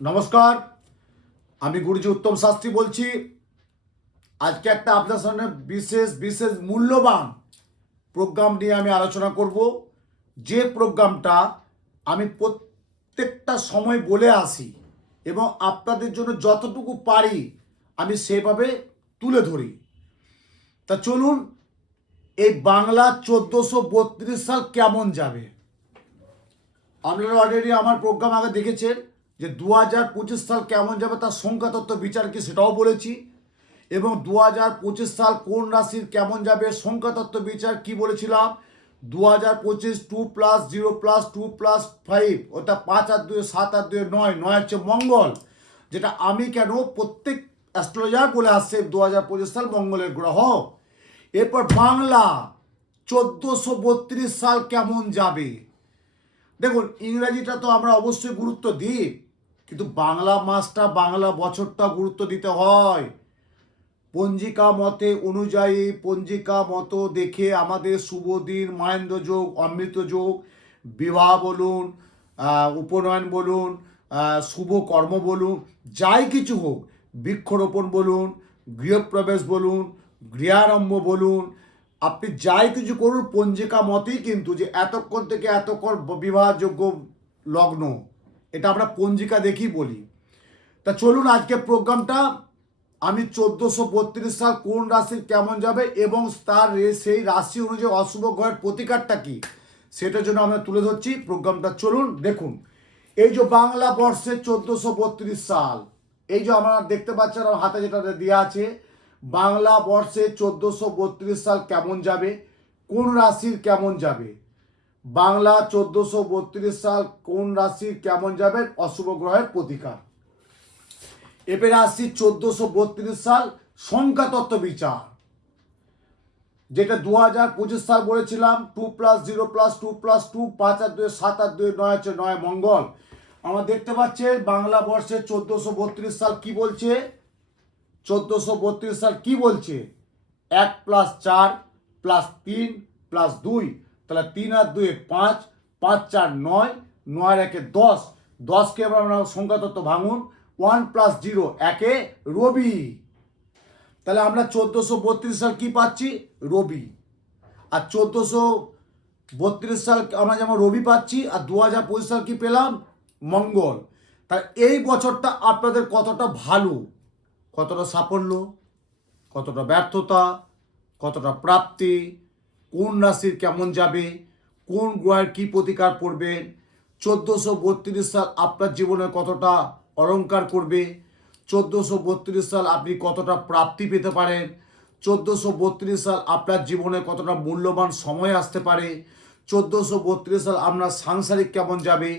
নমস্কার, আমি গুরুজি উত্তম শাস্ত্রী বলছি। আজকে একটা আপনার সামনে বিশেষ মূল্যবান প্রোগ্রাম নিয়ে আমি আলোচনা করব। যে প্রোগ্রামটা আমি প্রত্যেকটা সময় বলে আসি এবং আপনাদের জন্য যতটুকু পারি আমি সেভাবে তুলে ধরি। তা চলুন, এই বাংলা 1432 সাল কেমন যাবে। আপনারা অলরেডি আমার প্রোগ্রাম আগে দেখেছেন যে 2025 সাল কেমন যাবে, তার সংখ্যাতত্ত্ব বিচার কি সেটাও বলেছি, এবং 2025 সাল কোন রাশির কেমন যাবে সংখ্যাতত্ত্ব বিচার কি বলেছিলাম। 2025 2+0+2+5 অর্থাৎ 5 আর 2 7 আর 2 9 হচ্ছে মঙ্গল, যেটা আমি কেন প্রত্যেক অ্যাস্ট্রোলজার বলে আসছে 2025 সাল মঙ্গলের গ্রহ। এরপর বাংলা 1432 সাল কেমন যাবে। দেখুন, ইংরাজিটা তো আমরা অবশ্যই গুরুত্ব দিই, কিন্তু বাংলা মাসটা বাংলা বছরটা গুরুত্ব দিতে হয়। পঞ্জিকা মতে অনুযায়ী পঞ্জিকা মতো দেখে আমাদের শুভ দিন, মাহেন্দ্র যোগ, অমৃত যোগ, বিবাহ বলুন, উপনয়ন বলুন, শুভ কর্ম বলুন, যাই কিছু হোক, বৃক্ষরোপণ বলুন, গৃহপ্রবেশ বলুন, গৃহারম্ভ বলুন, আপনি যাই কিছু করুন পঞ্জিকা মতেই, কিন্তু যে এতক্ষণ থেকে এতক্ষণ বিবাহযোগ্য লগ্ন, এটা আমরা পঞ্জিকা দেখেই বলি। তা চলুন, আজকে প্রোগ্রামটা আমি 1432 সাল কোন রাশির কেমন যাবে এবং তার সেই রাশি অনুযায়ী অশুভ গ্রহের প্রতিকারটা কি সেটার জন্য আমরা তুলে ধরছি। প্রোগ্রামটা চলুন দেখুন। এই যে বাংলা বর্ষে 1432 সাল, এই যে আমরা দেখতে পাচ্ছেন আমার হাতে যেটা দেওয়া আছে, বাংলা বর্ষে 1432 সাল কেমন যাবে, কোন রাশির কেমন যাবে। বাংলা 1432 সাল কোন রাশির কেমন যাবে অশুভ গ্রহের প্রতিকার। এবারে আসছি 1432 সাল সংখ্যাতত্ত্ব বিচার, যেটা 2025 সাল বলেছিলাম 2+0+2+2 5 আর 2 7 আর 2 9 হচ্ছে 9 মঙ্গল। আমরা দেখতে পাচ্ছেন বাংলা বর্ষে 1432 সাল কি বলছে। 1432 সাল কি বলছে, 1+4+3+2, তাহলে 3 আর 2 5, 5 4 9, 9 আর 1 10, 10কে আমরা সংখ্যাতত্ত্ব ভাঙুন, 1+0 1 রবি। তাহলে আমরা 1432 সাল কি পাচ্ছি, রবি। আর 1432 সাল আমরা যেমন রবি পাচ্ছি, আর 2025 সাল কি পেলাম, মঙ্গল। তাই এই বছরটা আপনাদের কতটা ভালো, কতটা সাফল্য, কতটা ব্যর্থতা, কতটা প্রাপ্তি, কোন রাশির কেমন যাবে, কোন গ্রহের কি প্রতিকার পড়বেন, 1432 সাল আপনার জীবনে কতটা অলংকার করবে, 1432 সাল আপনি কতটা প্রাপ্তি পেতে পারেন, 1432 সাল আপনার জীবনে কতটা মূল্যবান সময় আসতে পারে, 1432 সাল আপনার সাংসারিক কেমন যাবে,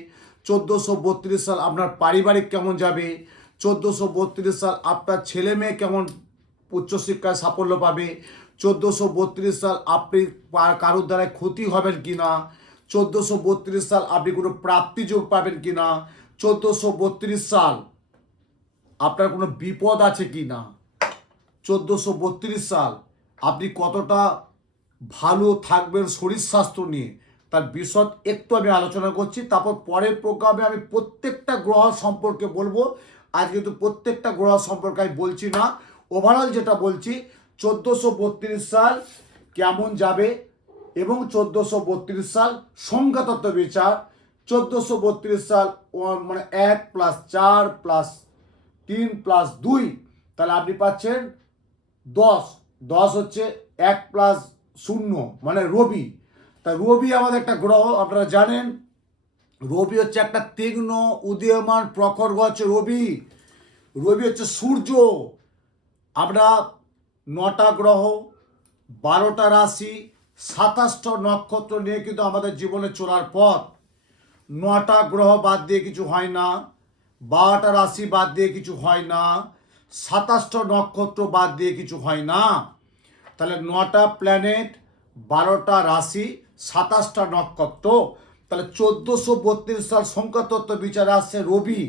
1432 সাল আপনার পারিবারিক কেমন যাবে, 1432 সাল আপনার ছেলে মেয়ে কেমন উচ্চশিক্ষায় সাফল্য পাবে, 1432 সাল আপনি কারোর দ্বারা ক্ষতি হবেন কি না, 1432 সাল আপনি কোনো প্রাপ্তিযোগ পাবেন কি না, 1432 সাল আপনার কোনো বিপদ আছে কি না, 1432 সাল আপনি কতটা ভালো থাকবেন শরীর স্বাস্থ্য নিয়ে, তার বিশদ একটু আমি আলোচনা করছি। তারপর পরের প্রোগ্রামে আমি প্রত্যেকটা গ্রহ সম্পর্কে বলবো। আজকে তো প্রত্যেকটা গ্রহ সম্পর্কে আমি বলছি না, ওভারঅল যেটা বলছি 1432 সাল কেমন যাবে এবং 1432 সাল সংখ্যাতত্ত্ব বিচার। 1432 সাল মানে 1+4+3+2, তাহলে আপনি পাচ্ছেন 10। 10 হচ্ছে 1+0 মানে রবি। তা রবি আমাদের একটা গ্রহ, আপনারা জানেন রবি হচ্ছে একটা তীক্ষ্ণ উদীয়মান প্রখর গ্রহ হচ্ছে রবি। রবি হচ্ছে সূর্য। আমরা 9টা গ্রহ, 12টা রাশি, 27টা নক্ষত্র নিয়ে কিন্তু আমাদের জীবনে চলার পথ। 9টা গ্রহ বাদ দিয়ে কিছু হয় না, 12টা রাশি বাদ দিয়ে কিছু হয় না, 27টা নক্ষত্র বাদ দিয়ে কিছু হয় না। তাহলে 9টা প্ল্যানেট, 12টা রাশি, 27টা নক্ষত্র, তাহলে 1432 সাল সংখ্যাতত্ত্ব বিচারে আসছে রবি।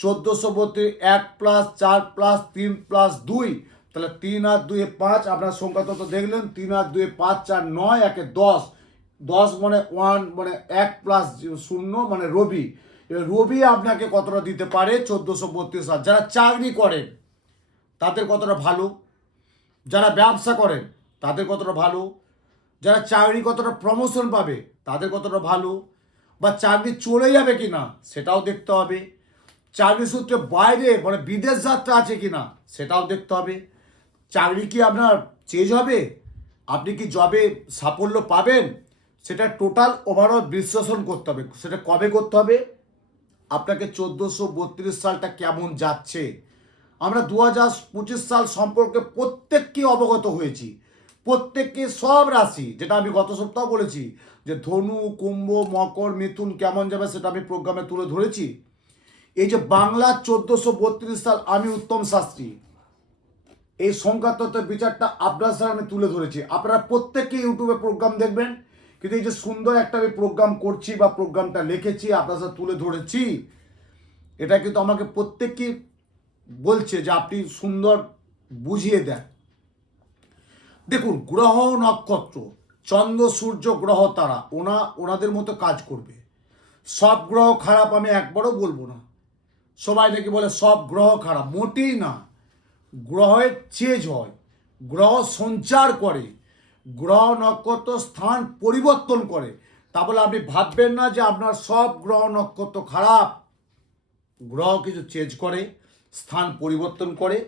1432 1+4+3+2, তাহলে 3 আর 2 5, আপনার সংখ্যাতত্ত্ব দেখলেন, 3 আর 2 5 4 9 1 10, 10 মানে 1 মানে 1+0 মানে রবি। এবার রবি আপনাকে কতটা দিতে পারে 1432 সাল। যারা চাকরি করেন তাদের কতটা ভালো, যারা ব্যবসা করেন তাদের কতটা ভালো, যারা চাকরি কতটা প্রমোশন পাবে তাদের কতটা ভালো, বা চাকরি চলে যাবে কি না সেটাও দেখতে হবে, চাকরি সূত্রে বাইরে মানে বিদেশ যাত্রা আছে কি না সেটাও দেখতে হবে, চাকরি কি আপনার চেঞ্জ হবে, আপনি কি জবে সাফল্য পাবেন, সেটা টোটাল ওভারঅল বিশ্লেষণ করতে হবে। সেটা কবে করতে হবে, আপনাকে 1432 সালটা কেমন যাচ্ছে। আমরা 2025 সাল সম্পর্কে প্রত্যেককে অবগত হয়েছি, প্রত্যেককে সব রাশি, যেটা আমি গত সপ্তাহ বলেছি যে ধনু, কুম্ভ, মকর, মিথুন কেমন যাবে সেটা আমি প্রোগ্রামে তুলে ধরেছি। এই যে বাংলা 1432 সাল, আমি উত্তম শাস্ত্রী এই সংখ্যাতত্ত্বের বিচারটা আপনার সাথে আমি তুলে ধরেছি। আপনারা প্রত্যেকে ইউটিউবে প্রোগ্রাম দেখবেন, কিন্তু এই যে সুন্দর একটা আমি প্রোগ্রাম করছি বা প্রোগ্রামটা লিখেছি আপনার সাথে তুলে ধরেছি, এটা কিন্তু আমাকে প্রত্যেককে বলছে যে আপনি সুন্দর বুঝিয়ে দেন। দেখুন, গ্রহ নক্ষত্র, চন্দ্র, সূর্য, গ্রহ, তারা ওনাদের মতো কাজ করবে। সব গ্রহ খারাপ আমি একবারও বলবো না। সবাই নাকি বলে সব গ্রহ খারাপ, মোটেই না। গ্রহের চেঞ্জ হয়, গ্রহ সঞ্চার করে, গ্রহ নক্ষত্র স্থান পরিবর্তন করে। তা বলে আপনি ভাববেন না যে আপনার সব গ্রহ নক্ষত্র খারাপ। গ্রহ কিছু চেঞ্জ করে, স্থান পরিবর্তন করে,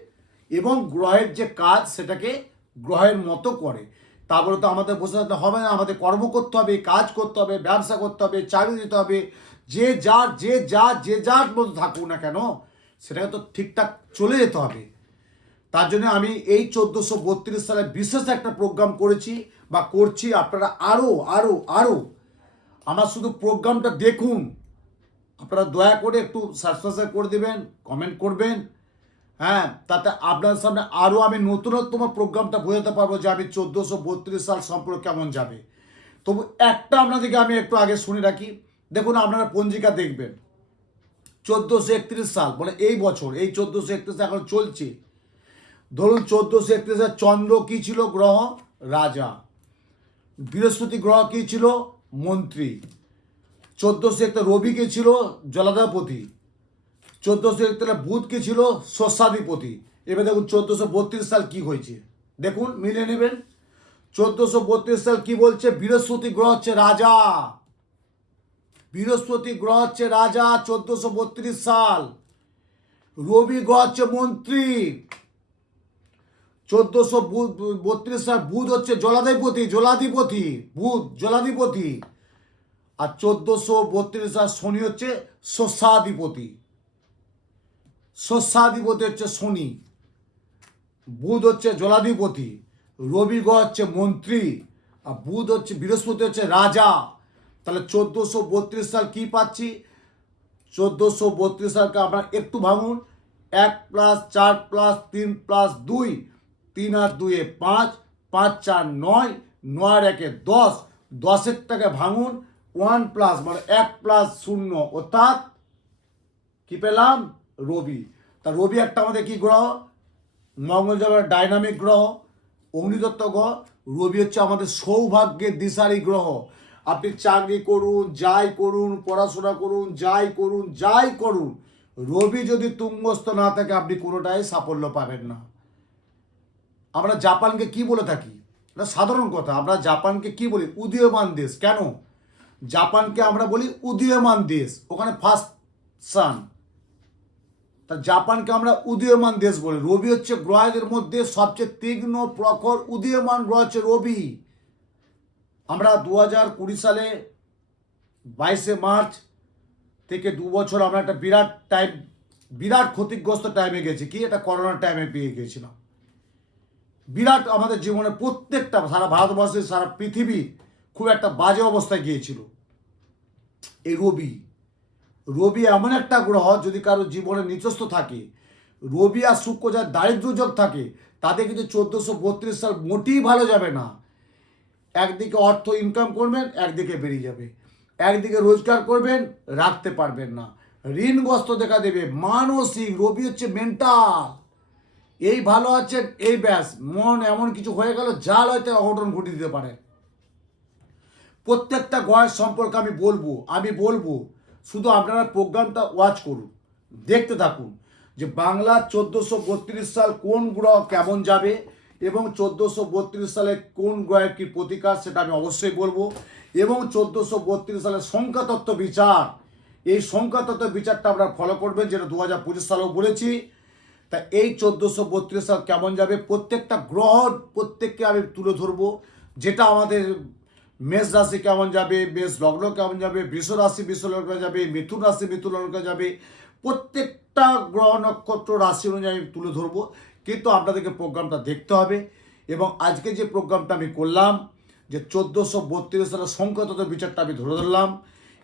এবং গ্রহের যে কাজ সেটাকে গ্রহের মতো করে। তা বলে তো আমাদের বসে থাকতে হবে না, আমাদের কর্ম করতে হবে, কাজ করতে হবে, ব্যবসা করতে হবে, চাকরি দিতে হবে। যে যার মতো থাকুক না কেন সেটাকে তো ঠিকঠাক চলে যেতে হবে। তার জন্য আমি এই 1432 সালে বিশেষ একটা প্রোগ্রাম করেছি বা করছি। আপনারা আরও আমার শুধু প্রোগ্রামটা দেখুন, আপনারা দয়া করে একটু সাবস্ক্রাইব করে দেবেন, কমেন্ট করবেন। হ্যাঁ, তাতে আপনার সামনে আরও আমি নতুনত্তম প্রোগ্রামটা বোঝাতে পারবো যে আমি 1432 সাল সম্পর্কে কেমন যাবে। তবু একটা আপনাদেরকে আমি একটু আগে শুনে রাখি। দেখুন, আপনারা পঞ্জিকা দেখবেন 1431 সাল বলে এই বছর, এই 1431 এখন চলছে। ধরুন 1431 চন্দ্র কি ছিল, গ্রহ রাজা। বৃহস্পতি গ্রহ কি ছিল, মন্ত্রী। 1431 রবি কে ছিল, জলাধাপতি। 1431 বুধ কে ছিল, শস্যাধিপতি। এবার দেখুন 1432 সাল কি হয়েছে, দেখুন মিলে নেবেন। 1432 সাল কি বলছে, বৃহস্পতি গ্রহ হচ্ছে রাজা, বৃহস্পতি গ্রহ হচ্ছে রাজা 1432 সাল। রবি গ্রহ হচ্ছে মন্ত্রী। 1432 সাল বুধ হচ্ছে জলাধিপতি। আর 1432 সাল শনি হচ্ছে শস্যাধিপতি হচ্ছে শনি। বুধ হচ্ছে জলাধিপতি, রবি গ্রহ হচ্ছে মন্ত্রী, আর বৃহস্পতি হচ্ছে রাজা। তাহলে 1432 সাল কি পাচ্ছি, 1432 সালকে আপনার একটু ভাঙুন। 1 + 4 + 3 + 2, 3 আর 2 5, 5 4 9, 9 আর 1 10, 10-এর টাকে ভাঙুন। 1+ মানে 1 + 0 অর্থাৎ কি পেলাম, রবি। তা রবি একটা আমাদের কি গ্রহ, মঙ্গল যাবার ডাইনামিক গ্রহ, অগ্নিতত্ত্ব গ্রহ। রবি হচ্ছে আমাদের সৌভাগ্যের দিশারি গ্রহ। আপনি চাকরি করুন, যাই করুন, পড়াশোনা করুন, যাই করুন, রবি যদি তুঙ্গস্থ না থাকে আপনি কোনোটাই সাফল্য পাবেন না। আমরা জাপানকে কি বলে থাকি, এটা সাধারণ কথা, আমরা জাপানকে কি বলি, উদীয়মান দেশ। কেন জাপানকে আমরা বলি উদীয়মান দেশ, ওখানে ফার্স্ট সান। তা জাপানকে আমরা উদীয়মান দেশ বলি। রবি হচ্ছে গ্রহদের মধ্যে সবচেয়ে তীক্ষ্ণ প্রখর উদীয়মান গ্রহ হচ্ছে রবি। আমরা 2020 সালে 22 মার্চ থেকে 2 বছর আমরা একটা বিরাট ক্ষতিগ্রস্ত টাইমে গেছি। কি, এটা করোনার টাইমে পেয়ে গেছিলাম। বিরাট আমাদের জীবনে প্রত্যেকটা, সারা ভারতবর্ষের, সারা পৃথিবী খুব একটা বাজে অবস্থায় গিয়েছিল। এই রবি এমন একটা গ্রহ, যদি কারো জীবনে নিচস্থ থাকে, রবি আর শুক্র যার দারিদ্র্যযোগ থাকে, তাদের কিন্তু 1432 সাল মোটেই ভালো যাবে না। একদিকে অর্থ ইনকাম করবেন, একদিকে বেরিয়ে যাবে, একদিকে রোজগার করবেন, রাখতে পারবেন না, ঋণগ্রস্ত দেখা দেবে, মানসিক। রবি হচ্ছে মেন্টাল। এই ভালো আছে, এই ব্যাস মন এমন কিছু হয়ে গেল যা হয়তো অঘটন ঘটিয়ে দিতে পারে। প্রত্যেকটা গ্রহের সম্পর্কে আমি বলবো। শুধু আপনারা প্রোগ্রামটা ওয়াচ করুন, দেখতে থাকুন যে বাংলা 1432 সাল কোন গ্রহ কেমন যাবে এবং 1432 সালে কোন গ্রহের কী প্রতিকার সেটা আমি অবশ্যই বলবো। এবং 1432 সালের সংখ্যাতত্ত্ব বিচার, এই সংখ্যাতত্ত্ব বিচারটা আপনারা ফলো করবেন, যেটা 2025 সালেও বলেছি। তা এই 1432 সাল কেমন যাবে প্রত্যেকটা গ্রহ প্রত্যেককে আমি তুলে ধরবো, যেটা আমাদের মেষ রাশি কেমন যাবে, মেষ লগ্ন কেমন যাবে, বৃষ রাশি বৃষ লগ্নে যাবে, মিথুন রাশি মিথুন লগ্নে যাবে, প্রত্যেকটা গ্রহ নক্ষত্র রাশি অনুযায়ী আমি তুলে ধরবো। কিন্তু আপনাদেরকে প্রোগ্রামটা দেখতে হবে। এবং আজকে যে প্রোগ্রামটা আমি করলাম যে 1432 সালের সংখ্যাতত্ত্ব বিচারটা আমি ধরে ধরলাম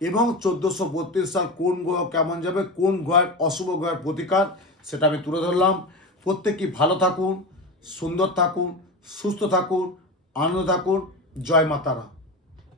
এবং 1432 সাল কোন গ্রহ কেমন যাবে, কোন গ্রহের অশুভ গ্রহের প্রতিকার সেটা আমি তুলে ধরলাম। প্রত্যেকেই ভালো থাকুন, সুন্দর থাকুন, সুস্থ থাকুন, আনন্দ থাকুন। জয় মা তারা।